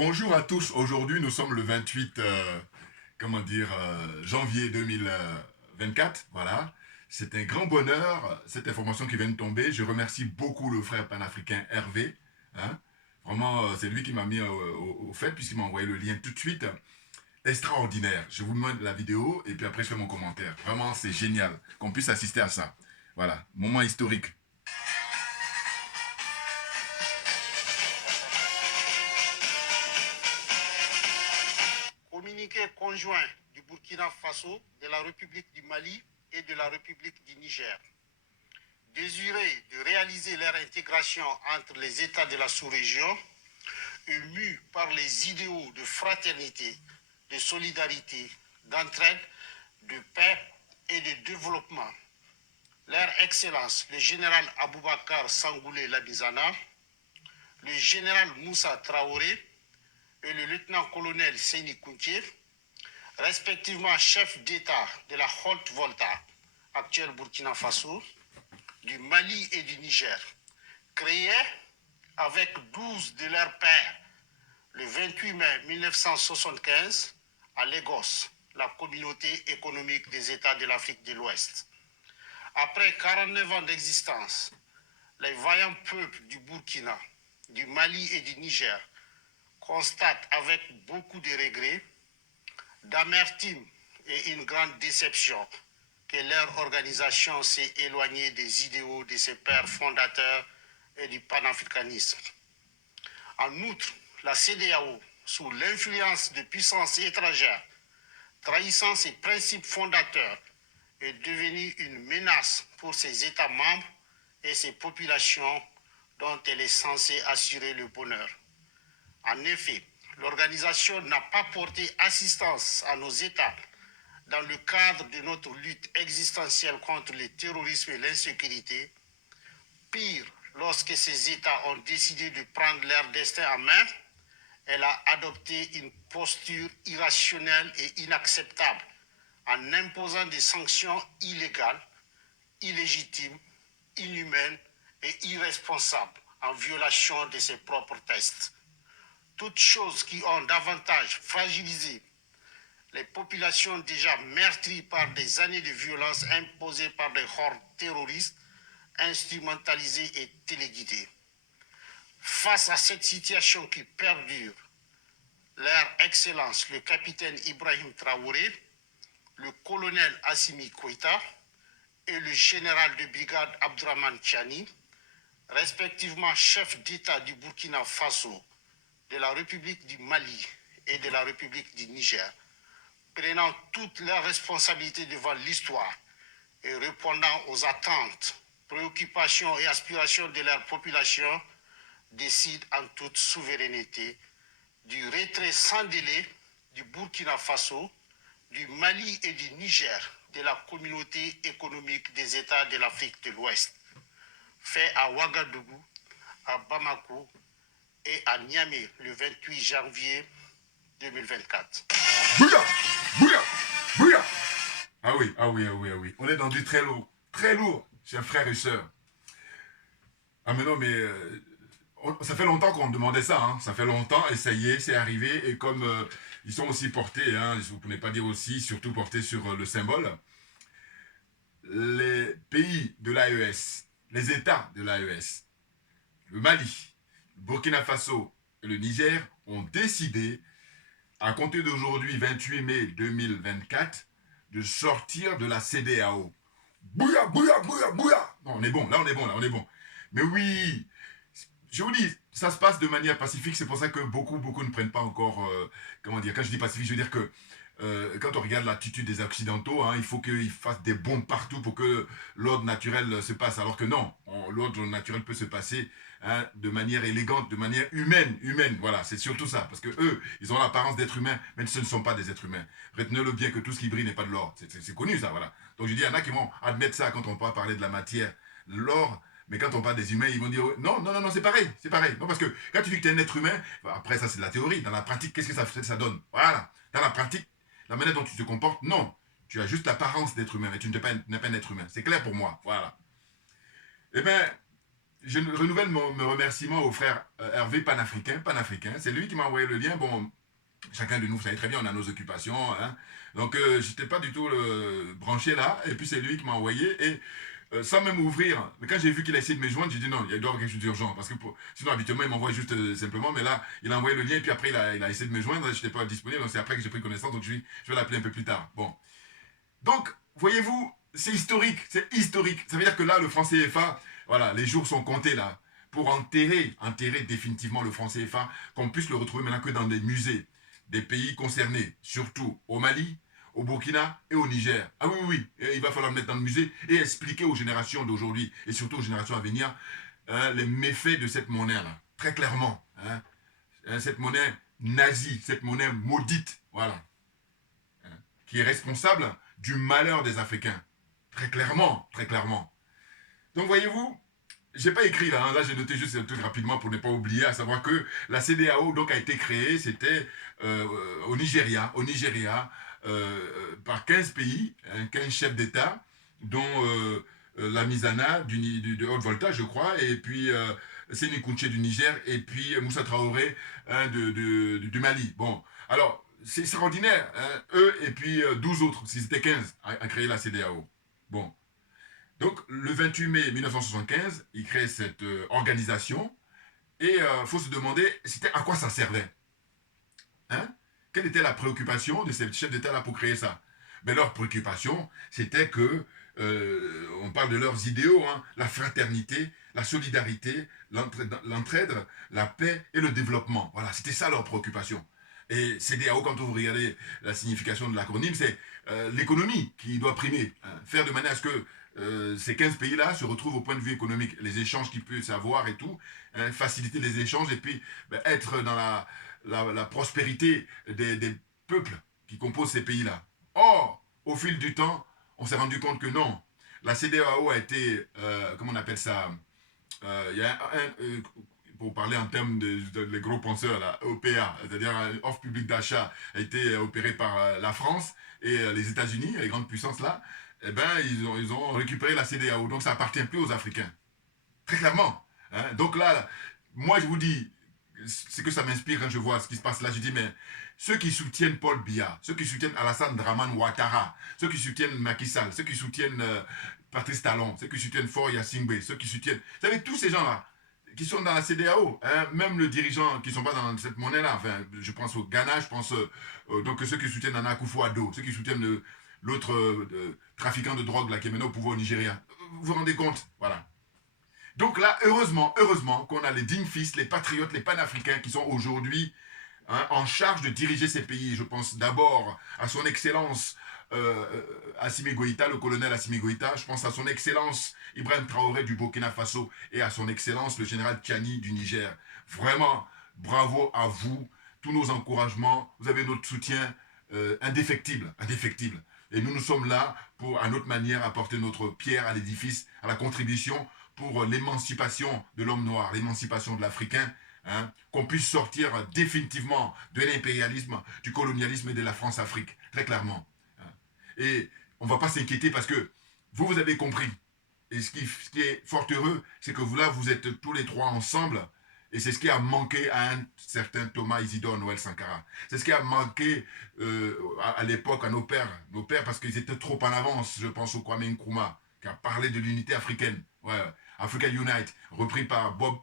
Bonjour à tous. Aujourd'hui, nous sommes le 28 janvier 2024. Voilà. C'est un grand bonheur, cette information qui vient de tomber. Je remercie beaucoup le frère panafricain Hervé. Hein. Vraiment, c'est lui qui m'a mis au fait, puisqu'il m'a envoyé le lien tout de suite. Extraordinaire. Je vous mets la vidéo et puis après, je fais mon commentaire. Vraiment, c'est génial qu'on puisse assister à ça. Voilà. Moment historique. Communiqué conjoint du Burkina Faso, de la République du Mali et de la République du Niger. Désiré de réaliser leur intégration entre les États de la sous-région, émus par les idéaux de fraternité, de solidarité, d'entraide, de paix et de développement. Leur Excellence, le général Aboubakar Sangoulé Labizana, le général Moussa Traoré et le lieutenant-colonel Seyni Kounché, respectivement chef d'État de la Haute-Volta, actuelle Burkina Faso, du Mali et du Niger, créés avec 12 de leurs pairs le 28 mai 1975 à Lagos, la communauté économique des États de l'Afrique de l'Ouest. Après 49 ans d'existence, les vaillants peuples du Burkina, du Mali et du Niger constatent avec beaucoup de regrets, d'amertume et une grande déception que leur organisation s'est éloignée des idéaux de ses pères fondateurs et du panafricanisme. En outre, la CEDEAO, sous l'influence de puissances étrangères, trahissant ses principes fondateurs, est devenue une menace pour ses États membres et ses populations dont elle est censée assurer le bonheur. En effet, l'organisation n'a pas porté assistance à nos États dans le cadre de notre lutte existentielle contre le terrorisme et l'insécurité. Pire, lorsque ces États ont décidé de prendre leur destin en main, elle a adopté une posture irrationnelle et inacceptable en imposant des sanctions illégales, illégitimes, inhumaines et irresponsables en violation de ses propres textes. Toutes choses qui ont davantage fragilisé les populations déjà meurtries par des années de violence imposées par des hordes terroristes, instrumentalisées et téléguidées. Face à cette situation qui perdure, leur Excellence, le capitaine Ibrahim Traoré, le colonel Assimi Koïta et le général de brigade Abdraman Tchani, respectivement chef d'État du Burkina Faso, de la République du Mali et de la République du Niger, prenant toutes leurs responsabilités devant l'histoire et répondant aux attentes, préoccupations et aspirations de leur population, décident en toute souveraineté du retrait sans délai du Burkina Faso, du Mali et du Niger de la communauté économique des États de l'Afrique de l'Ouest, fait à Ouagadougou, à Bamako et à Niamey le 28 janvier 2024. Bouya, bouya, bouya. Ah oui, ah oui, ah oui, ah oui. On est dans du très lourd, chers frères et sœurs. Ah mais non, mais ça fait longtemps qu'on demandait ça, hein. Ça fait longtemps, et ça y est, c'est arrivé. Et comme ils sont aussi portés, hein, vous ne pouvez pas dire aussi, surtout portés sur le symbole, les pays de l'AES, les États de l'AES, le Mali, le Burkina Faso et le Niger ont décidé, à compter d'aujourd'hui, 28 mai 2024, de sortir de la CEDEAO. Bouya, bouya, bouya, bouya. Non, on est bon, là on est bon, là on est bon. Mais oui, je vous dis, ça se passe de manière pacifique, c'est pour ça que beaucoup ne prennent pas encore, comment dire, quand je dis pacifique, je veux dire que quand on regarde l'attitude des Occidentaux, hein, il faut qu'ils fassent des bombes partout pour que l'ordre naturel se passe, alors que non, l'ordre naturel peut se passer, hein, de manière élégante, de manière humaine, voilà, c'est surtout ça, parce que eux, ils ont l'apparence d'êtres humains, mais ce ne sont pas des êtres humains. Retenez-le bien que tout ce qui brille n'est pas de l'or, c'est connu ça, voilà. Donc je dis, il y en a qui vont admettre ça quand on va parler de la matière, l'or. Mais quand on parle des humains, ils vont dire non, non, non, non, c'est pareil, c'est pareil. Non, parce que quand tu dis que tu es un être humain, après ça c'est de la théorie. Dans la pratique, qu'est-ce que ça donne? Voilà. Dans la pratique, la manière dont tu te comportes, non. Tu as juste l'apparence d'être humain, mais tu n'es pas un être humain. C'est clair pour moi. Voilà. Eh bien, je renouvelle mes remerciements au frère Hervé panafricain. C'est lui qui m'a envoyé le lien. Bon, chacun de nous, vous savez très bien, on a nos occupations. Hein. Donc, je n'étais pas du tout branché là. Et puis, c'est lui qui m'a envoyé. Et sans même ouvrir, mais quand j'ai vu qu'il a essayé de me joindre, j'ai dit non, il doit y avoir quelque chose d'urgent. Parce que sinon, habituellement, il m'envoie juste simplement. Mais là, il a envoyé le lien. Et puis après, il a essayé de me joindre. Je n'étais pas disponible. Donc, c'est après que j'ai pris connaissance. Donc, je vais l'appeler un peu plus tard. Bon. Donc, voyez-vous, c'est historique. C'est historique. Ça veut dire que là, le franc CFA, voilà, les jours sont comptés là. Pour enterrer définitivement le franc CFA, qu'on puisse le retrouver maintenant que dans des musées des pays concernés, surtout au Mali, au Burkina et au Niger. Ah oui, oui, oui, et il va falloir le mettre dans le musée et expliquer aux générations d'aujourd'hui et surtout aux générations à venir les méfaits de cette monnaie-là, très clairement. Cette monnaie nazie, cette monnaie maudite, voilà, qui est responsable du malheur des Africains. Très clairement, très clairement. Donc voyez-vous, j'ai pas écrit là, hein. Là j'ai noté juste un truc rapidement pour ne pas oublier, à savoir que la CEDEAO donc a été créée, c'était au Nigeria, par 15 pays, hein, 15 chefs d'État, dont la Mizana de haute voltage, je crois, et puis Séné Kounché du Niger, et puis Moussa Traoré hein, du Mali. Bon, alors c'est extraordinaire, hein, eux et puis 12 autres, si c'était 15, à créer la CEDEAO. Bon, donc, le 28 mai 1975, il crée cette organisation et il faut se demander à quoi ça servait. Hein? Quelle était la préoccupation de ces chefs d'État-là pour créer ça? Mais leur préoccupation, c'était que, on parle de leurs idéaux, hein, la fraternité, la solidarité, l'entraide, la paix et le développement. Voilà, c'était ça leur préoccupation. Et CEDEAO, quand vous regardez la signification de l'acronyme, c'est l'économie qui doit primer. Hein, faire de manière à ce que ces 15 pays-là se retrouvent au point de vue économique, les échanges qu'ils peuvent avoir et tout, hein, faciliter les échanges et puis être dans la prospérité des peuples qui composent ces pays-là. Or, au fil du temps, on s'est rendu compte que non. La CEDEAO a été, comment on appelle ça, il y a pour parler en termes de gros penseurs, là, OPA, c'est-à-dire un offre publique d'achat, a été opéré par la France et les États-Unis, les grandes puissances là, eh ben, ils ont récupéré la CEDEAO. Donc ça appartient plus aux Africains. Très clairement. Hein. Donc là, moi je vous dis, c'est que ça m'inspire quand je vois ce qui se passe là. Je dis, mais ceux qui soutiennent Paul Biya, ceux qui soutiennent Alassane Draman Ouattara, ceux qui soutiennent Macky Sall, ceux qui soutiennent Patrice Talon, ceux qui soutiennent Faure Yassingbe, ceux qui soutiennent... Vous savez, tous ces gens-là, qui sont dans la CEDEAO, hein, même le dirigeant qui ne sont pas dans cette monnaie-là, enfin, je pense au Ghana, je pense donc ceux qui soutiennent Nana Akufo-Addo, ceux qui soutiennent l'autre trafiquant de drogue là, qui est maintenant au pouvoir au Nigeria. Vous vous rendez compte? Voilà. Donc là, heureusement qu'on a les dignes fils, les patriotes, les panafricains qui sont aujourd'hui hein, en charge de diriger ces pays. Je pense d'abord à son excellence Assimi Goïta, le colonel Assimi Goïta. Je pense à son excellence Ibrahim Traoré du Burkina Faso et à son excellence le général Tchani du Niger. Vraiment, bravo à vous, tous nos encouragements. Vous avez notre soutien indéfectible, indéfectible. Et nous sommes là pour, à notre manière, apporter notre pierre à l'édifice, à la contribution pour l'émancipation de l'homme noir, l'émancipation de l'Africain, hein, qu'on puisse sortir définitivement de l'impérialisme, du colonialisme et de la France-Afrique, très clairement. Hein. Et on ne va pas s'inquiéter parce que vous avez compris. Et ce qui est fort heureux, c'est que vous êtes tous les trois ensemble. Et c'est ce qui a manqué à un certain Thomas Isidore Noël Sankara. C'est ce qui a manqué à l'époque à nos pères, parce qu'ils étaient trop en avance. Je pense au Kwame Nkrumah, qui a parlé de l'unité africaine. Ouais, Africa Unite, repris par Bob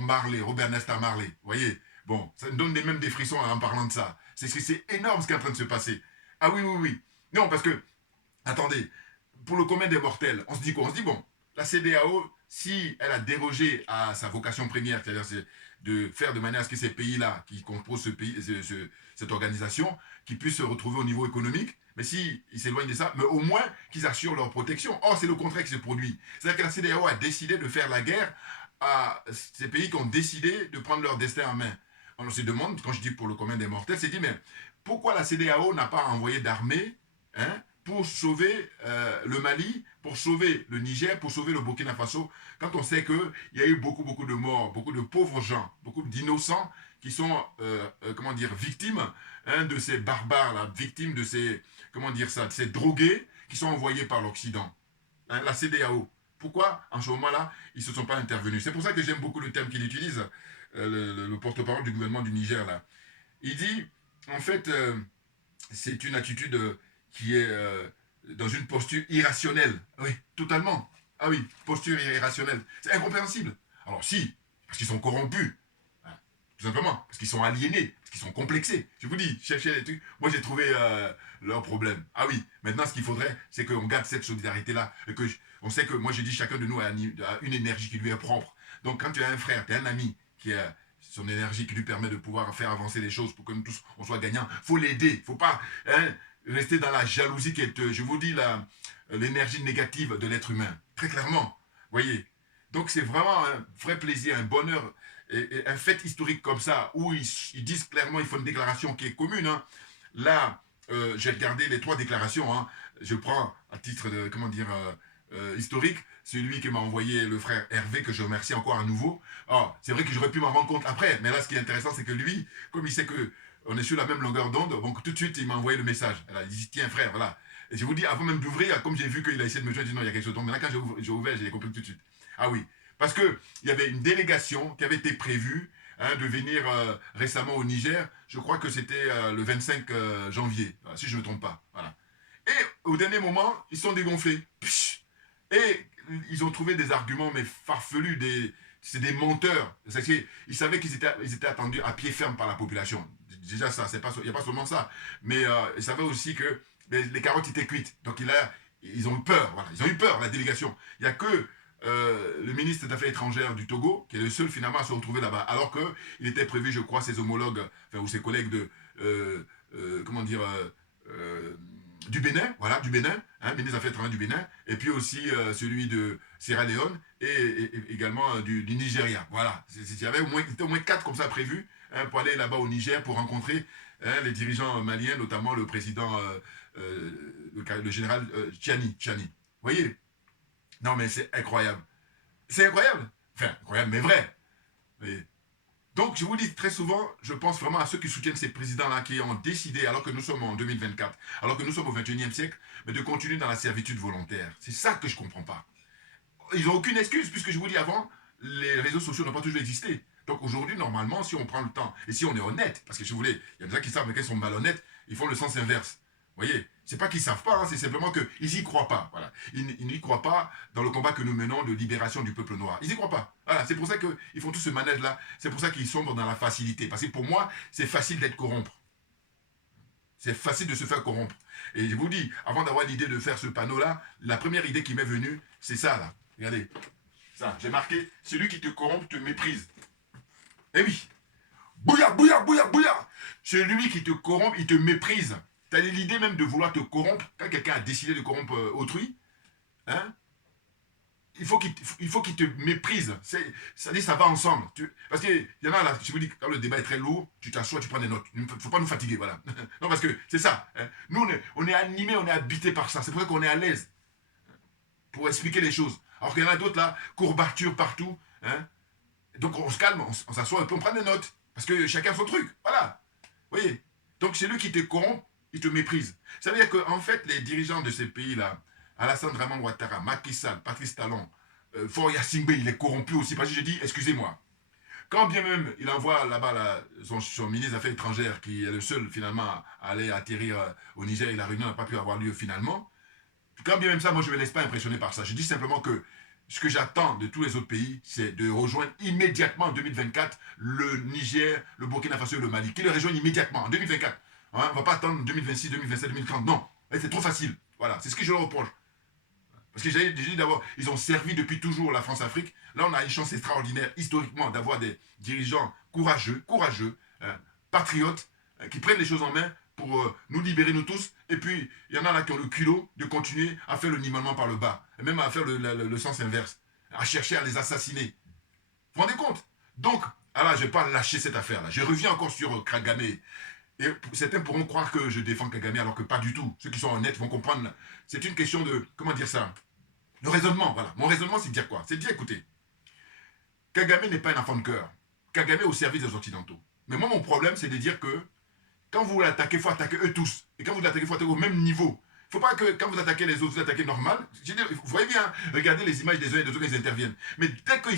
Marley, Robert Nesta Marley. Vous voyez, bon, ça me donne même des frissons en parlant de ça. C'est énorme ce qui est en train de se passer. Ah oui, oui, oui. Non, parce que, attendez, pour le commun des mortels, on se dit quoi? On se dit, bon, la CEDEAO, si elle a dérogé à sa vocation première, c'est-à-dire de faire de manière à ce que ces pays-là, qui composent cette organisation, qui puissent se retrouver au niveau économique, mais si ils s'éloignent de ça, mais au moins qu'ils assurent leur protection. Or, c'est le contraire qui se produit. C'est-à-dire que la CEDEAO a décidé de faire la guerre à ces pays qui ont décidé de prendre leur destin en main. On se demande, quand je dis pour le commun des mortels, c'est dit, mais pourquoi la CEDEAO n'a pas envoyé d'armée hein, pour sauver le Mali, pour sauver le Niger, pour sauver le Burkina Faso, quand on sait qu'il y a eu beaucoup, beaucoup de morts, beaucoup de pauvres gens, beaucoup d'innocents qui sont, comment dire, victimes hein, de ces barbares, là, victimes de ces, comment dire ça, de ces drogués qui sont envoyés par l'Occident. Hein, la CEDEAO. Pourquoi, en ce moment-là, ils ne se sont pas intervenus? C'est pour ça que j'aime beaucoup le terme qu'il utilise, le porte-parole du gouvernement du Niger, là. Il dit, en fait, c'est une attitude qui est dans une posture irrationnelle. Oui, totalement. Ah oui, posture irrationnelle. C'est incompréhensible. Alors si, parce qu'ils sont corrompus. Hein, tout simplement, parce qu'ils sont aliénés, parce qu'ils sont complexés. Je vous dis, cherchez les trucs. Moi, j'ai trouvé leur problème. Ah oui, maintenant, ce qu'il faudrait, c'est qu'on garde cette solidarité-là. Et que on sait que, moi, j'ai dit, chacun de nous a une énergie qui lui est propre. Donc, quand tu as un frère, tu as un ami qui a son énergie qui lui permet de pouvoir faire avancer les choses pour que nous tous, on soit gagnants, il faut l'aider. Il ne faut pas rester dans la jalousie qui est, je vous dis, l'énergie négative de l'être humain. Très clairement. Voyez. Donc, c'est vraiment un vrai plaisir, un bonheur, et un fait historique comme ça, où ils disent clairement, ils font une déclaration qui est commune. Hein. Là, j'ai regardé les 3 déclarations. Hein. Je prends à titre de, comment dire, historique, celui qui m'a envoyé le frère Hervé, que je remercie encore à nouveau. Oh, c'est vrai que j'aurais pu m'en rendre compte après, mais là, ce qui est intéressant, c'est que lui, comme il sait que on est sur la même longueur d'onde, donc tout de suite, il m'a envoyé le message. Il dit, tiens, frère, voilà. Et je vous dis, avant même d'ouvrir, comme j'ai vu qu'il a essayé de me joindre, j'ai dit non, il y a quelque chose. Donc maintenant, quand j'ai ouvert, j'ai compris tout de suite. Ah oui, parce qu'il y avait une délégation qui avait été prévue de venir récemment au Niger. Je crois que c'était le 25 janvier, si je ne me trompe pas. Voilà. Et au dernier moment, ils sont dégonflés. Psh. Et ils ont trouvé des arguments, mais farfelus, c'est des menteurs. Ils savaient qu'ils étaient attendus à pied ferme par la population. Déjà ça, il n'y a pas seulement ça. Mais ils savaient aussi que les carottes étaient cuites. Donc ils ont eu peur. Voilà. Ils ont eu peur, la délégation. Il n'y a que le ministre des Affaires étrangères du Togo, qui est le seul finalement à se retrouver là-bas. Alors qu'il était prévu, je crois, ses homologues, enfin, ou ses collègues de, comment dire, du Bénin, voilà, du Bénin, hein, ministre des Affaires étrangères du Bénin, et puis aussi celui de Sierra Leone et également du Nigeria. Voilà, il y avait au moins 4 comme ça prévus hein, pour aller là-bas au Niger pour rencontrer hein, les dirigeants maliens, notamment le président, le général Tchani. Vous voyez? Non, mais c'est incroyable. C'est incroyable. Enfin, incroyable, mais vrai. Vous donc, je vous dis très souvent, je pense vraiment à ceux qui soutiennent ces présidents-là qui ont décidé, alors que nous sommes en 2024, alors que nous sommes au 21e siècle, mais de continuer dans la servitude volontaire. C'est ça que je ne comprends pas. Ils n'ont aucune excuse, puisque je vous dis avant, les réseaux sociaux n'ont pas toujours existé. Donc aujourd'hui, normalement, si on prend le temps, et si on est honnête, parce que si vous voulez, il y a des gens qui savent, mais quand ils sont malhonnêtes, ils font le sens inverse. Vous voyez, c'est pas qu'ils savent pas, hein, c'est simplement qu'ils n'y croient pas. Voilà. Ils n'y croient pas dans le combat que nous menons de libération du peuple noir. Ils n'y croient pas. Voilà. C'est pour ça qu'ils font tout ce manège-là. C'est pour ça qu'ils sombrent dans la facilité. Parce que pour moi, c'est facile d'être corrompre. C'est facile de se faire corrompre. Et je vous dis, avant d'avoir l'idée de faire ce panneau-là, la première idée qui m'est venue, c'est ça, là. Regardez. Ça, j'ai marqué, celui qui te corrompt te méprise. Eh oui. Bouillard, bouillard, bouillard, bouillard. Celui qui te corrompt, il te méprise. Tu as l'idée même de vouloir te corrompre, quand quelqu'un a décidé de corrompre autrui, hein, il faut qu'il te méprise. C'est-à-dire ça va ensemble. Parce qu'il y en a là, je vous dis, quand le débat est très lourd, tu t'assois, tu prends des notes. Il ne faut pas nous fatiguer, voilà. Non, parce que c'est ça. Hein. Nous, on est animés, on est habité par ça. C'est pour ça qu'on est à l'aise pour expliquer les choses. Alors qu'il y en a d'autres là, courbatures partout. Hein. Donc on se calme, on s'assoit et puis on prend des notes. Parce que chacun a son truc. Voilà. Vous voyez. Donc c'est lui qui te corrompt, il te méprise. Ça veut dire qu'en fait, les dirigeants de ces pays-là, Alassane Draman Ouattara, Macky Sall, Patrice Talon, Faure Yacingbe, il est corrompu aussi. Parce que je dis, excusez-moi. Quand bien même il envoie là-bas son ministre des Affaires étrangères, qui est le seul finalement à aller atterrir au Niger et la réunion n'a pas pu avoir lieu finalement, quand bien même ça, moi je ne me laisse pas impressionner par ça. Je dis simplement que ce que j'attends de tous les autres pays, c'est de rejoindre immédiatement en 2024 le Niger, le Burkina Faso et le Mali. Qu'ils le rejoignent immédiatement en 2024. Hein, on ne va pas attendre 2026, 2027, 2030. Non, c'est trop facile. Voilà, c'est ce que je leur reproche. Parce que j'ai dit d'abord, ils ont servi depuis toujours la France-Afrique. Là, on a une chance extraordinaire, historiquement, d'avoir des dirigeants courageux, patriotes, qui prennent les choses en main pour nous libérer, nous tous. Et puis, il y en a là qui ont le culot de continuer à faire le nivellement par le bas. Et même à faire le sens inverse. À chercher à les assassiner. Vous vous rendez compte? Donc, alors, je ne vais pas lâcher cette affaire-là. Je reviens encore sur Kagame. Et certains pourront croire que je défends Kagame alors que pas du tout. Ceux qui sont honnêtes vont comprendre. C'est une question de, comment dire ça? Le raisonnement, voilà. Mon raisonnement, c'est de dire quoi? C'est de dire, écoutez, Kagame n'est pas un enfant de cœur. Kagame est au service des Occidentaux. Mais moi, mon problème, c'est de dire que quand vous l'attaquez, il faut attaquer eux tous. Et quand vous l'attaquez, il faut attaquer au même niveau. faut pas que quand vous attaquez les autres, vous attaquez normal. Je dis, vous voyez bien, regardez les images des uns et des autres, ils interviennent. Mais dès que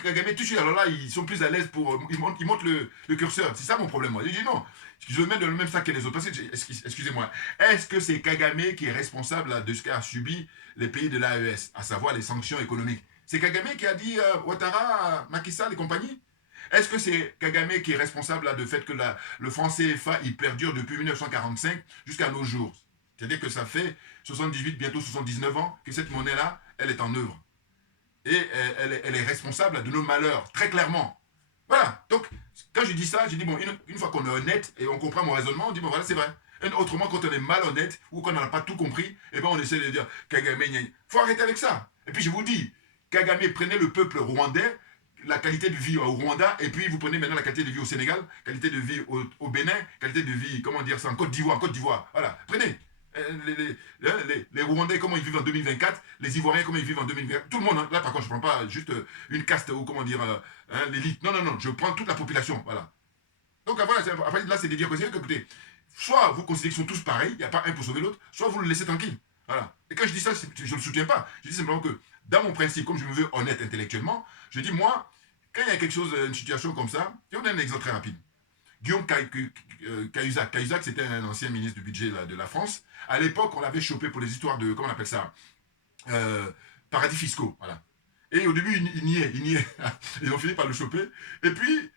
Kagame touche, alors là, ils sont plus à l'aise pour. Ils montent le curseur. C'est ça mon problème, moi. Je dis non. Je le mets dans le même sac que les autres. Parce que, excusez-moi, est-ce que c'est Kagame qui est responsable là, de ce qu'a subi les pays de l'AES, à savoir les sanctions économiques? C'est Kagame qui a dit Ouattara, Macky Sall et compagnie? Est-ce que c'est Kagame qui est responsable là, du fait que le franc CFA il perdure depuis 1945 jusqu'à nos jours? C'est-à-dire que ça fait 78, bientôt 79 ans que cette monnaie-là, elle est en œuvre. Et elle est responsable de nos malheurs, très clairement. Voilà. Donc, quand je dis ça, je dis, bon, une fois qu'on est honnête et on comprend mon raisonnement, on dit, bon, voilà, c'est vrai. Et autrement, quand on est malhonnête ou qu'on n'a pas tout compris, eh ben, on essaie de dire, Kagame, il faut arrêter avec ça. Et puis, je vous dis, Kagame prenait le peuple rwandais, la qualité de vie au Rwanda, et puis vous prenez maintenant la qualité de vie au Sénégal, qualité de vie au Bénin, qualité de vie, comment dire ça, en Côte d'Ivoire, Voilà, prenez. Les Rwandais, comment ils vivent en 2024, les Ivoiriens, comment ils vivent en 2024, tout le monde, hein. Là par contre, je ne prends pas juste une caste ou comment dire, l'élite, non, je prends toute la population, voilà. Donc après là, c'est de dire que, écoutez, soit vous considérez qu'ils sont tous pareils, il n'y a pas un pour sauver l'autre, soit vous le laissez tranquille, voilà. Et quand je dis ça, je ne le soutiens pas, je dis simplement que, dans mon principe, comme je me veux honnête intellectuellement, je dis, moi, quand il y a quelque chose, une situation comme ça, je vais vous donner un exemple très rapide. Guillaume Cahuzac. Cahuzac, c'était un ancien ministre du budget de la France. À l'époque, on l'avait chopé pour les histoires de, comment on appelle ça, paradis fiscaux. Voilà. Et au début, il niait. Ils ont fini par le choper. Et puis,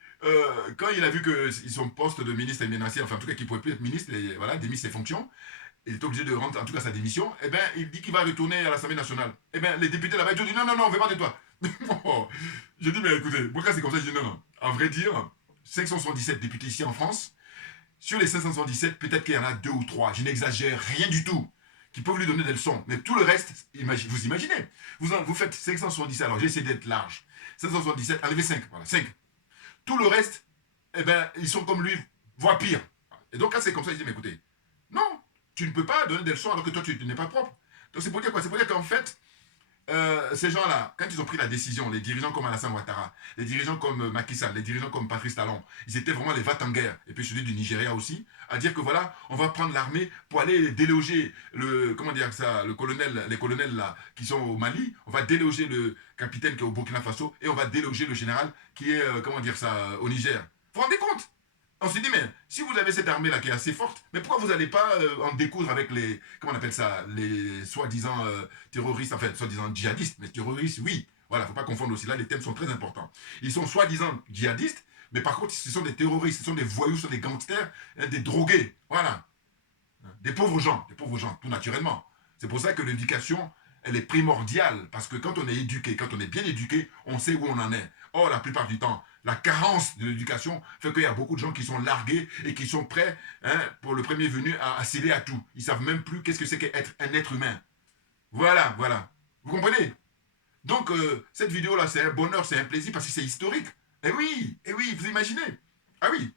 quand il a vu que son poste de ministre est menacé, enfin, en tout cas, qu'il ne pouvait plus être ministre, et voilà, démis ses fonctions, il est obligé de rendre, en tout cas, sa démission, eh bien, il dit qu'il va retourner à l'Assemblée nationale. Eh bien, les députés là-bas, ils ont dit non, on ne veut pas de toi. Je dis, mais écoutez, moi, quand c'est comme ça, je dis non. En vrai dire, 577 députés ici en France. Sur les 577, peut-être qu'il y en a 2 ou 3, je n'exagère rien du tout, qui peuvent lui donner des leçons. Mais tout le reste, vous imaginez. Vous faites 577, alors j'ai essayé d'être large. 577, enlevez 5, voilà, 5. Tout le reste, eh ben, ils sont comme lui, voire pire. Et donc, quand c'est comme ça, je dis, mais écoutez, non, tu ne peux pas donner des leçons alors que toi, tu n'es pas propre. Donc, c'est pour dire quoi? C'est pour dire qu'en fait, ces gens-là, quand ils ont pris la décision, les dirigeants comme Alassane Ouattara, les dirigeants comme Macky Sall, les dirigeants comme Patrice Talon, ils étaient vraiment les va-t-en-guerre, et puis celui du Nigeria aussi, à dire que voilà, on va prendre l'armée pour aller déloger les colonels là, qui sont au Mali, on va déloger le capitaine qui est au Burkina Faso, et on va déloger le général qui est, au Niger. Vous vous rendez compte? On s'est dit, mais si vous avez cette armée-là qui est assez forte, mais pourquoi vous n'allez pas en découdre avec les, comment on appelle ça, les soi-disant terroristes, enfin, soi-disant djihadistes, mais terroristes, oui. Voilà, il ne faut pas confondre aussi. Là, les thèmes sont très importants. Ils sont soi-disant djihadistes, mais par contre, ce sont des terroristes, ce sont des voyous, ce sont des gangsters, des drogués. Voilà. Des pauvres gens, tout naturellement. C'est pour ça que l'éducation, elle est primordiale, parce que quand on est éduqué, quand on est bien éduqué, on sait où on en est. Or, la plupart du temps, la carence de l'éducation fait qu'il y a beaucoup de gens qui sont largués et qui sont prêts, pour le premier venu, à céder à tout. Ils ne savent même plus qu'est-ce que c'est qu'être un être humain. Voilà. Vous comprenez? Donc, cette vidéo-là, c'est un bonheur, c'est un plaisir, parce que c'est historique. Eh oui, vous imaginez? Ah oui,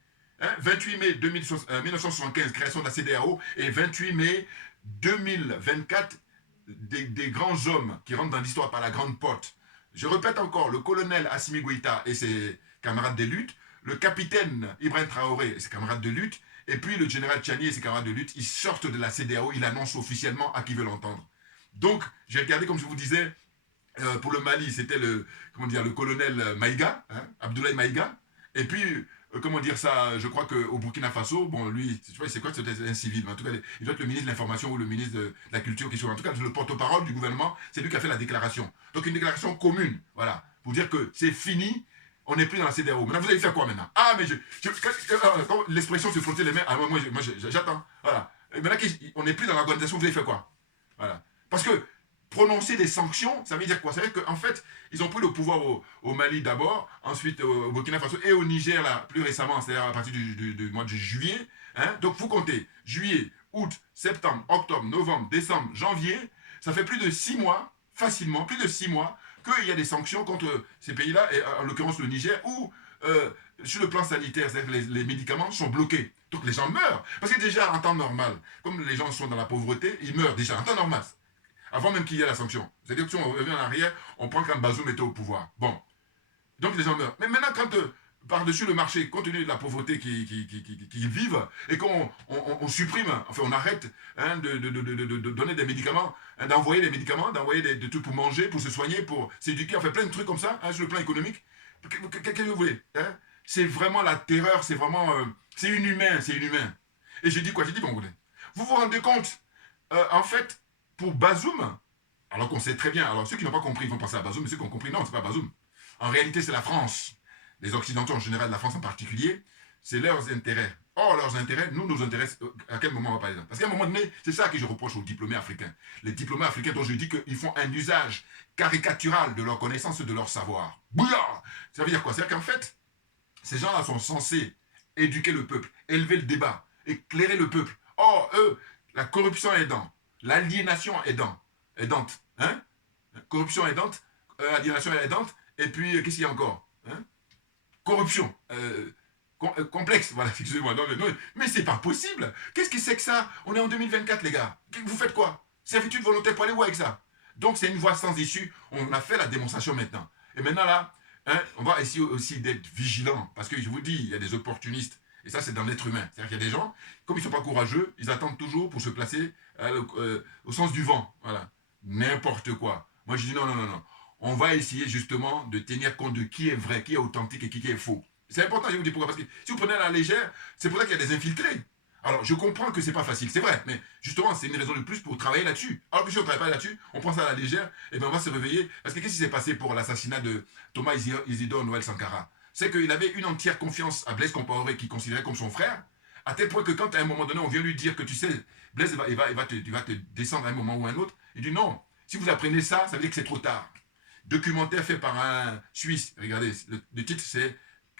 28 mai 1975, création de la CEDEAO, et 28 mai 2024, des grands hommes qui rentrent dans l'histoire par la grande porte. Je répète encore, le colonel Assimi Goïta et ses camarades de lutte, le capitaine Ibrahim Traoré et ses camarades de lutte, et puis le général Tchani et ses camarades de lutte, ils sortent de la CEDEAO, ils annoncent officiellement à qui veut l'entendre. Donc, j'ai regardé, comme je vous disais, pour le Mali, c'était le colonel Maïga, Abdoulaye Maïga, et puis je crois qu'au Burkina Faso, bon, lui, je sais pas, c'est quoi, c'était un civil, mais en tout cas, il doit être le ministre de l'Information ou le ministre de la Culture, qui soit, en tout cas, le porte-parole du gouvernement, c'est lui qui a fait la déclaration. Donc, une déclaration commune, voilà, pour dire que c'est fini, on n'est plus dans la CEDEAO. Maintenant, vous allez faire quoi maintenant? Ah, mais quand l'expression se frotter les mains, ah, moi j'attends, voilà. Et maintenant qu'on n'est plus dans l'organisation, vous allez faire quoi? Voilà. Parce que prononcer des sanctions, ça veut dire quoi? Ça veut dire qu'en fait, ils ont pris le pouvoir au Mali d'abord, ensuite au Burkina Faso et au Niger, là, plus récemment, c'est-à-dire à partir du mois de juillet. Donc, vous comptez juillet, août, septembre, octobre, novembre, décembre, janvier. Ça fait plus de 6 mois, facilement, plus de 6 mois, qu'il y a des sanctions contre ces pays-là, et en l'occurrence le Niger, où sur le plan sanitaire, c'est-à-dire que les médicaments sont bloqués. Donc, les gens meurent. Parce que déjà, en temps normal, comme les gens sont dans la pauvreté, ils meurent déjà en temps normal. Avant même qu'il y ait la sanction. C'est-à-dire que si on revient en arrière, on prend quand Bazoum était au pouvoir. Bon. Donc les gens meurent. Mais maintenant, quand par-dessus le marché, compte tenu de la pauvreté qu'ils vivent, et qu'on supprime, enfin on arrête hein, de donner des médicaments, hein, d'envoyer des médicaments, d'envoyer des trucs pour manger, pour se soigner, pour s'éduquer, enfin plein de trucs comme ça, hein, sur le plan économique. Qu'est-ce que vous voulez hein? C'est vraiment la terreur, c'est vraiment... c'est inhumain, c'est inhumain. Et j'ai dit quoi? J'ai dit, bon, vous vous rendez compte, en fait, pour Bazoum, alors qu'on sait très bien, alors ceux qui n'ont pas compris, ils vont penser à Bazoum, mais ceux qui ont compris, non, c'est pas Bazoum. En réalité, c'est la France. Les Occidentaux en général, la France en particulier, c'est leurs intérêts. Or, leurs intérêts, nous, nos intérêts, à quel moment on va parler là? Parce qu'à un moment donné, c'est ça que je reproche aux diplômés africains. Les diplômés africains dont je dis qu'ils font un usage caricatural de leur connaissance et de leur savoir. Bouillard! Ça veut dire quoi? C'est-à-dire qu'en fait, ces gens-là sont censés éduquer le peuple, élever le débat, éclairer le peuple. Or, eux, la corruption aidant, l'aliénation aidante, hein? Corruption aidante, aliénation aidante, et puis, qu'est-ce qu'il y a encore hein? Corruption, complexe, voilà, excusez-moi, non, mais c'est pas possible. Qu'est-ce que c'est que ça? On est en 2024, les gars. Vous faites quoi? Servitude volontaire pour aller où avec ça? Donc, c'est une voie sans issue. On a fait la démonstration maintenant. Et maintenant, là, hein, on va essayer aussi d'être vigilant, parce que je vous dis, il y a des opportunistes, et ça, c'est dans l'être humain. C'est-à-dire qu'il y a des gens, comme ils ne sont pas courageux, ils attendent toujours pour se placer au sens du vent, voilà. N'importe quoi. Moi, je dis non, non, non, non. On va essayer justement de tenir compte de qui est vrai, qui est authentique et qui est faux. C'est important, je vous dis pourquoi. Parce que si vous prenez à la légère, c'est pour ça qu'il y a des infiltrés. Alors, je comprends que c'est pas facile, c'est vrai, mais justement, c'est une raison de plus pour travailler là-dessus. Alors que si on ne travaille pas là-dessus, on prend ça à la légère, et bien on va se réveiller. Parce que qu'est-ce qui s'est passé pour l'assassinat de Thomas Isidore Noël Sankara? C'est qu'il avait une entière confiance à Blaise Compaoré, qu'il considérait comme son frère, à tel point que quand à un moment donné, on vient lui dire que tu sais, Blaise il va te descendre à un moment ou à un autre, il dit non, si vous apprenez ça, ça veut dire que c'est trop tard. Documentaire fait par un Suisse. Regardez, le titre c'est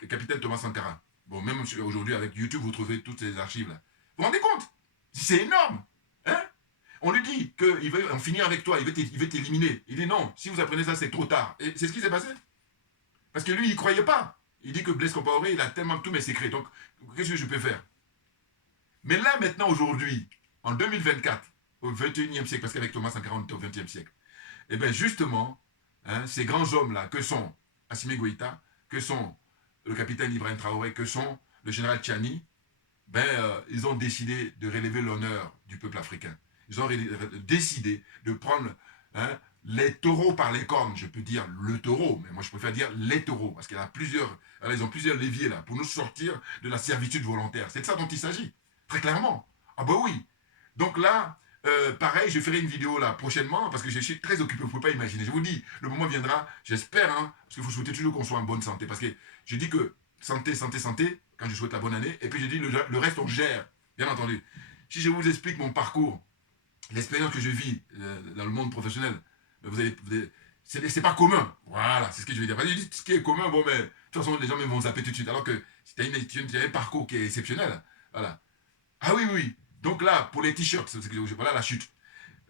Capitaine Thomas Sankara. Bon, même aujourd'hui avec YouTube, vous trouvez toutes ces archives-là. Vous vous rendez compte? C'est énorme. Hein? On lui dit qu'il veut en finir avec toi, il veut t'éliminer. Il dit non, si vous apprenez ça, c'est trop tard. Et c'est ce qui s'est passé. Parce que lui, il ne croyait pas. Il dit que Blaise Compaoré, il a tellement tous mes secrets. Donc, qu'est-ce que je peux faire? Mais là, maintenant, aujourd'hui, en 2024, au 21e siècle, parce qu'avec Thomas Sankara, on était au 20e siècle, et bien justement, hein, ces grands hommes-là, que sont Assimi Goïta, que sont le capitaine Ibrahim Traoré, que sont le général Tchani, ben, ils ont décidé de relever l'honneur du peuple africain. Ils ont décidé de prendre hein, les taureaux par les cornes. Je peux dire le taureau, mais moi je préfère dire les taureaux, parce qu'il y a plusieurs, alors, ils ont plusieurs leviers là, pour nous sortir de la servitude volontaire. C'est de ça dont il s'agit, très clairement. Ah bah oui. Donc là, pareil, je ferai une vidéo là prochainement parce que je suis très occupé, vous ne pouvez pas imaginer. Je vous dis, le moment viendra, j'espère, hein, parce qu'il faut souhaiter toujours qu'on soit en bonne santé. Parce que je dis que santé, santé, santé, quand je souhaite la bonne année, et puis je dis le reste on gère, bien entendu. Si je vous explique mon parcours, l'expérience que je vis dans le monde professionnel, c'est pas commun. Voilà, c'est ce que je veux dire. Parce que je dis ce qui est commun, bon, mais de toute façon, les gens même vont zapper tout de suite. Alors que tu as un parcours qui est exceptionnel. Voilà. Ah oui, oui. Donc là, pour les t-shirts, voilà la chute.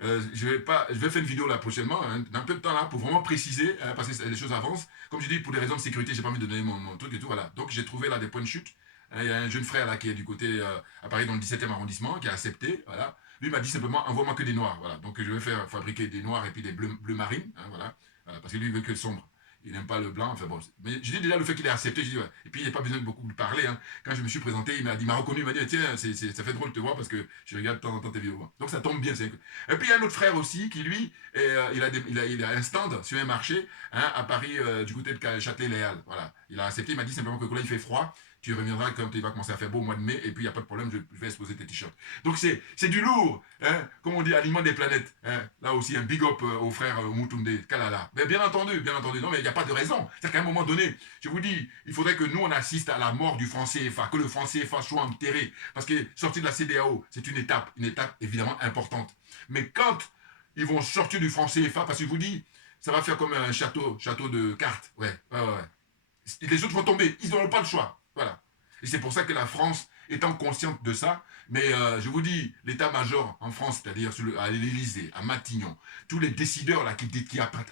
Je vais faire une vidéo là prochainement, hein, dans un peu de temps là, pour vraiment préciser, hein, parce que les choses avancent. Comme je dis, pour des raisons de sécurité, j'ai pas envie de donner mon truc et tout, voilà. Donc j'ai trouvé là des points de chute. Hein, il y a un jeune frère là qui est du côté, à Paris, dans le 17e arrondissement, qui a accepté, voilà. Lui m'a dit simplement, envoie-moi que des noirs, voilà. Donc je vais faire fabriquer des noirs et puis des bleus marines, hein, voilà. Parce que lui, il veut que le sombre. Il n'aime pas le blanc, enfin bon. Mais je dis déjà le fait qu'il ait accepté, je dis ouais. Et puis il n'y a pas besoin de beaucoup de parler. Hein. Quand je me suis présenté, il m'a reconnu, il m'a dit tiens, ça fait drôle de te voir parce que je regarde de temps en temps tes vidéos. Donc ça tombe bien. Et puis il y a un autre frère aussi qui lui, il a un stand sur un marché hein, à Paris du côté de Châtelet-Léal. Voilà. Il a accepté, il m'a dit simplement que là il fait froid. Tu reviendras quand il va commencer à faire beau au mois de mai, et puis il n'y a pas de problème, je vais exposer tes t-shirts. Donc c'est du lourd, hein, comme on dit, aliment des planètes. Hein. Là aussi, un big up au frère Moutoundé, Kalala. Mais bien entendu, non, mais il n'y a pas de raison. C'est qu'à un moment donné, je vous dis, il faudrait que nous, on assiste à la mort du franc CFA, que le franc CFA soit enterré. Parce que sortir de la CEDEAO, c'est une étape évidemment importante. Mais quand ils vont sortir du franc CFA, parce que je vous dis, ça va faire comme un château de cartes. Ouais. Les autres vont tomber, ils n'auront pas le choix. Voilà. Et c'est pour ça que la France, étant consciente de ça, mais je vous dis, l'état-major en France, c'est-à-dire à l'Élysée, à Matignon, tous les décideurs là,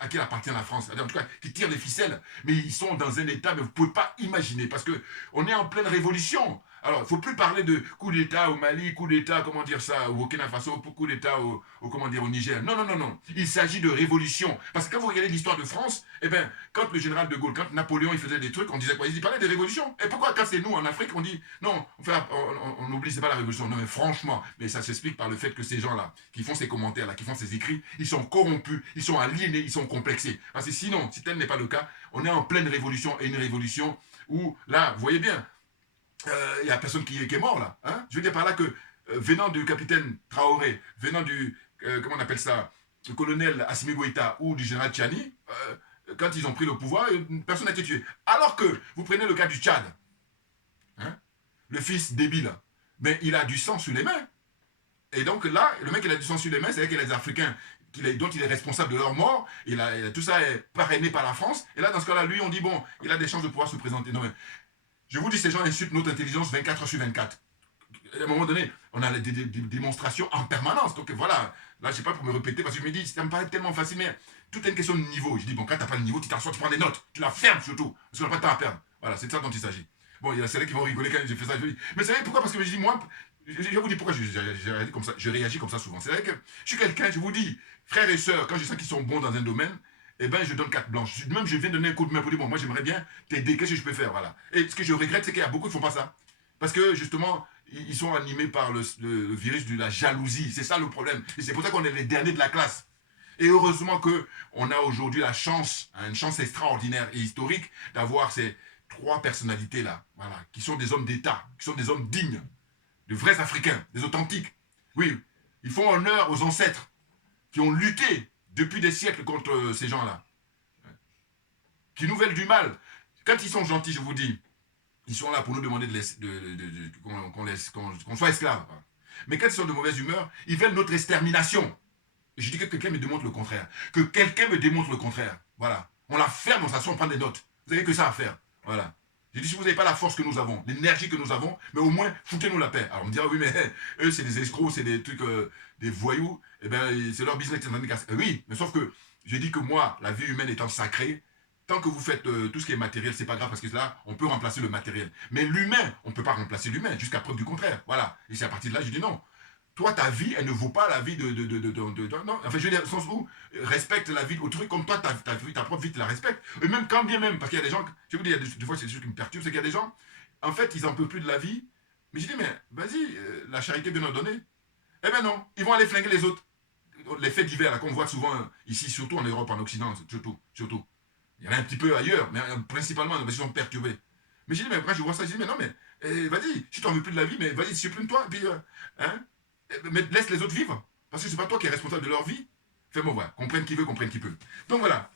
à qui appartient la France, en tout cas qui tirent les ficelles, mais ils sont dans un état, mais vous ne pouvez pas imaginer, parce qu'on est en pleine révolution. Alors, il ne faut plus parler de coup d'État au Mali, coup d'État, comment dire ça, au Burkina Faso, coup d'État comment dire, au Niger. Non, non, non, non. Il s'agit de révolution. Parce que quand vous regardez l'histoire de France, eh bien, quand le général de Gaulle, quand Napoléon, il faisait des trucs, on disait quoi? Il parlait de révolution. Et pourquoi, quand c'est nous, en Afrique, on dit, non, on oublie, c'est pas la révolution. Non, mais franchement, mais ça s'explique par le fait que ces gens-là, qui font ces commentaires-là, qui font ces écrits, ils sont corrompus, ils sont aliénés, ils sont complexés. Parce que sinon, si tel n'est pas le cas, on est en pleine révolution, et une révolution où, là, vous voyez bien, il n'y a personne qui est mort là. Hein, je veux dire par là que venant du capitaine Traoré, venant du, comment on appelle ça, le colonel Assimi Goïta ou du général Tchani, quand ils ont pris le pouvoir, personne n'a été tué. Alors que vous prenez le cas du Tchad, hein, le fils débile, mais il a du sang sur les mains. Et donc là, le mec il a du sang sur les mains, c'est-à-dire qu'il a des Africains dont il est responsable de leur mort, tout ça est parrainé par la France, et là dans ce cas-là, lui on dit bon, il a des chances de pouvoir se présenter. Non mais, je vous dis, ces gens insultent notre intelligence 24 heures sur 24. À un moment donné, on a des démonstrations en permanence. Donc voilà, là, je sais pas pour me répéter, parce que je me dis, ça me paraît tellement facile, mais tout est une question de niveau. Je dis, bon, quand t'as pas le niveau, tu t'assois, tu prends des notes, tu la fermes surtout, parce qu'on n'a pas de temps à perdre. Voilà, c'est de ça dont il s'agit. Bon, il y a celles qui vont rigoler quand j'ai fait ça. Je dis, mais c'est vrai pourquoi? Parce que je dis, moi, je vais vous dire pourquoi je réagis comme ça souvent. C'est vrai que je suis quelqu'un, je vous dis, frères et sœurs, quand je sens qu'ils sont bons dans un domaine, eh ben, je donne carte blanche. Même, je viens donner un coup de main pour dire, bon, moi, j'aimerais bien t'aider, qu'est-ce que je peux faire, voilà. Et ce que je regrette, c'est qu'il y a beaucoup qui ne font pas ça. Parce que, justement, ils sont animés par le virus de la jalousie. C'est ça le problème. Et c'est pour ça qu'on est les derniers de la classe. Et heureusement qu'on a aujourd'hui la chance, hein, une chance extraordinaire et historique, d'avoir ces trois personnalités-là, voilà, qui sont des hommes d'État, qui sont des hommes dignes, de vrais Africains, des authentiques. Oui, ils font honneur aux ancêtres qui ont lutté depuis des siècles contre ces gens-là, qui nous veulent du mal. Quand ils sont gentils, je vous dis, ils sont là pour nous demander qu'on soit esclaves. Mais quand ils sont de mauvaise humeur, ils veulent notre extermination. Et je dis que quelqu'un me démontre le contraire. Que quelqu'un me démontre le contraire. Voilà. On la ferme, on s'assoit, on prend des notes. Vous n'avez que ça à faire. Voilà. J'ai dit, si vous n'avez pas la force que nous avons, l'énergie que nous avons, mais au moins, foutez-nous la paix. Alors on me dira, oui, mais eux, c'est des escrocs, c'est des trucs, des voyous, et bien, c'est leur business. Oui, mais sauf que, j'ai dit que moi, la vie humaine étant sacrée, tant que vous faites tout ce qui est matériel, c'est pas grave, parce que là, on peut remplacer le matériel. Mais l'humain, on ne peut pas remplacer l'humain, jusqu'à preuve du contraire. Voilà. Et c'est à partir de là, je dis non. Toi, ta vie, elle ne vaut pas la vie non, enfin, je veux dire, au sens où, respecte la vie d'autrui, comme toi, ta propre vie, tu la respectes. Et même quand bien même, parce qu'il y a des gens, je vous dis, il y a des fois, c'est des choses qui me perturbent, c'est qu'il y a des gens, en fait, ils en peuvent plus de la vie. Mais je dis, mais vas-y, la charité bien ordonnée. Eh ben non, ils vont aller flinguer les autres. Les faits divers, qu'on voit souvent ici, surtout en Europe, en Occident, surtout. Il y en a un petit peu ailleurs, mais principalement, parce qu'ils sont perturbés. Mais j'ai dit, mais après, je vois ça, je dis, mais non, mais vas-y, si tu n'en veux plus de la vie, mais vas-y, supprime-toi, puis, hein, mais laisse les autres vivre. Parce que c'est pas toi qui es responsable de leur vie. Fais-moi voir. Comprenne qui veut, comprenne qui peut. Donc voilà.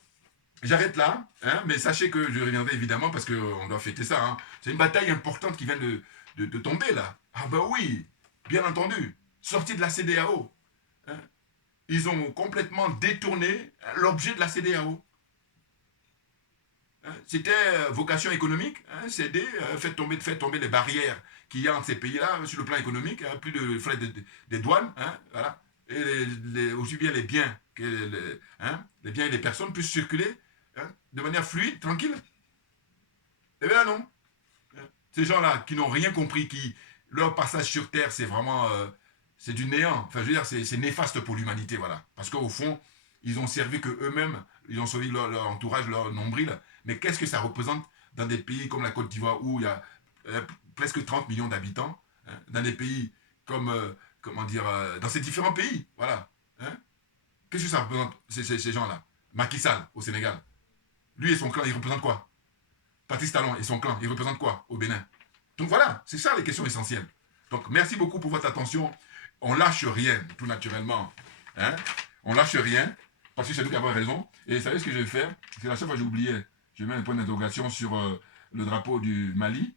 J'arrête là. Hein, mais sachez que je reviendrai évidemment parce qu'on doit fêter ça. Hein. C'est une bataille importante qui vient de tomber là. Ah bah oui. Bien entendu. Sortie de la CEDEAO. Hein. Ils ont complètement détourné l'objet de la CEDEAO. Hein. C'était vocation économique. Hein, céder, faire tomber les barrières qu'il y a entre ces pays-là sur le plan économique, hein, plus de frais des douanes, hein, voilà, et aussi bien les biens que les biens et les personnes puissent circuler hein, de manière fluide, tranquille. Eh bien non. Ces gens-là qui n'ont rien compris, qui leur passage sur Terre, c'est vraiment c'est du néant. Enfin, je veux dire, c'est néfaste pour l'humanité, voilà. Parce qu'au fond, ils ont servi que eux-mêmes, ils ont sauvé leur entourage, leur nombril. Mais qu'est-ce que ça représente dans des pays comme la Côte d'Ivoire où il y a presque 30 millions d'habitants, hein, dans des pays comme, comment dire, dans ces différents pays, voilà. Hein. Qu'est-ce que ça représente, ces gens-là? Macky Sall, au Sénégal. Lui et son clan, ils représentent quoi? Patrice Talon et son clan, ils représentent quoi au Bénin? Donc voilà, c'est ça les questions essentielles. Donc merci beaucoup pour votre attention. On lâche rien, tout naturellement. Hein. On lâche rien, parce que c'est nous qui avons raison. Et vous savez ce que je vais faire? C'est la seule fois que j'ai oublié. Je vais mettre un point d'interrogation sur le drapeau du Mali,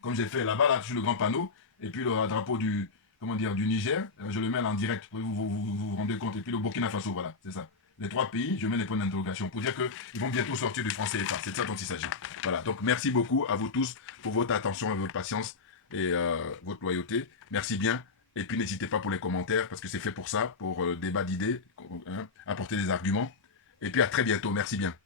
comme j'ai fait là-bas, là, sur le grand panneau, et puis le drapeau du, comment dire, du Niger, je le mets en direct, vous rendez compte, et puis le Burkina Faso, voilà, c'est ça. Les trois pays, je mets les points d'interrogation pour dire qu'ils vont bientôt sortir du franc CFA, c'est de ça dont il s'agit. Voilà, donc merci beaucoup à vous tous pour votre attention et votre patience et votre loyauté. Merci bien, et puis n'hésitez pas pour les commentaires, parce que c'est fait pour ça, pour débat d'idées, hein, apporter des arguments, et puis à très bientôt, merci bien.